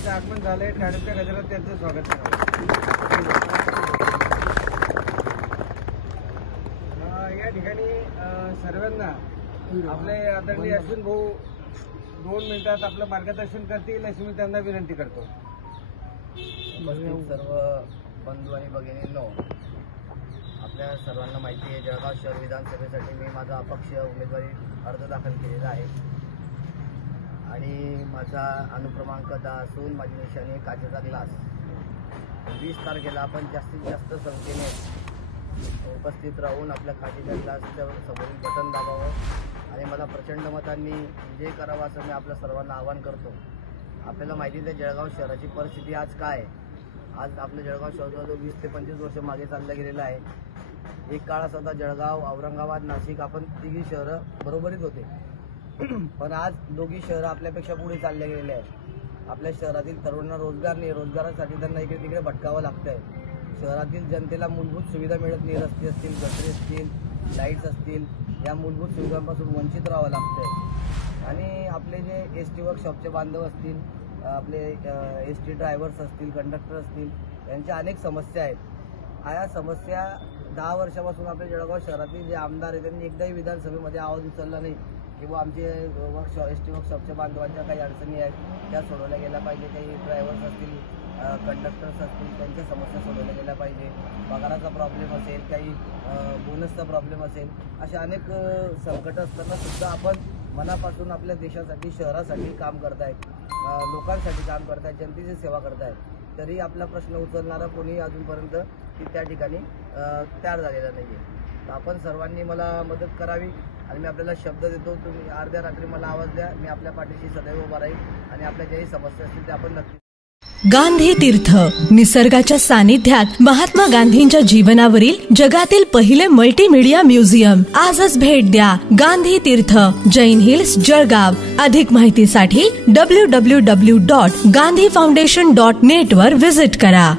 त्यांचं आगमन झालंय. टाळ्यांच्या गजरात त्यांचं स्वागत करावं. या ठिकाणी सर्वांना आपले आदरणीय अश्विन भाऊ 2 मिनिटात आपलं मार्गदर्शन करतील अशी मी त्यांना विनंती करतो. सर्व बंधू आणि भगिनींनो, आपल्या सर्वांना माहिती आहे जळगाव शहर विधानसभेसाठी मी माझा अपक्ष उमेदवारी अर्ज दाखल केलेला आहे आणि माझा अनुक्रमांक 10 असून माझी निशाणी काचेचा ग्लास. 20 तारखेला आपण जास्तीत जास्त संख्येने उपस्थित राहून आपल्या काचेच्या ग्लासच्या समोरील बटन दाबावं आणि मला प्रचंड मतांनी विजय करावा असं मी आपल्या सर्वांना आवाहन करतो. आपल्याला माहिती आहे जळगाव शहराची परिस्थिती आज काय. आज आपलं जळगाव शहर 20 ते 25 वर्ष मागे चाललं गेलेलं आहे. एक काळ असा होता जळगाव, औरंगाबाद, नाशिक आपण तिघी शहरं बरोबरीत होते, पण आज दोघी शहरं आपल्यापेक्षा पुढे चालले गेलेले आहेत. आपल्या शहरातील तरुणांना रोजगार नाही, रोजगारासाठी त्यांना इकडे तिकडे भटकावं लागतंय. शहरातील जनतेला मूलभूत सुविधा मिळत नाही. रस्ते असतील, गटरे असतील, लाईट्स असतील, या मूलभूत सुविधांपासून वंचित राहावं लागतंय. आणि आपले जे एसटी वर्कशॉपचे बांधव असतील, आपले एसटी ड्रायव्हर्स असतील, कंडक्टर असतील, यांच्या अनेक समस्या आहेत. या समस्या 10 वर्षापासून आपल्या जळगाव शहरातील जे आमदार आहेत त्यांनी एकदाही विधानसभेमध्ये आवाज उचलला नाही किंवा आमचे एसटी वर्कशॉपच्या बांधवांच्या काही अडचणी आहेत त्या सोडवल्या गेल्या पाहिजे. काही ड्रायव्हर्स असतील, कंडक्टर्स असतील, त्यांच्या समस्या सोडवल्या गेल्या पाहिजे. पगाराचा प्रॉब्लेम असेल, काही बोनसचा प्रॉब्लेम असेल, अशा अनेक संकट असताना सुद्धा आपण मनापासून आपल्या देशासाठी, शहरासाठी काम करतायत, लोकांसाठी काम करतायत, जनतेची सेवा करतायत. तरी आपला प्रश्न उचलणारा कोणी अजूनपर्यंत त्या ठिकाणी तयार झालेला नाही आहे. तर आपण सर्वांनी मला मदत करावी आणि मी आपल्याला शब्द देतो, तुम्ही अर्ध्या रात्री मला आवाज द्या, मी आपल्या पाठीशी सदैव उभा राहील आणि आपल्या ज्याही समस्या असतील ते आपण नक्की. गांधी तीर्थ, निसर्गाच्या सानिध्यात महात्मा गांधींच्या जीवनावरील जगातील पहिले मल्टीमीडिया म्युझियम. आजच भेट द्या. गांधी तीर्थ, जैन हिल्स, जळगाव. अधिक माहितीसाठी www.gandhifoundation.net वर व्हिजिट करा.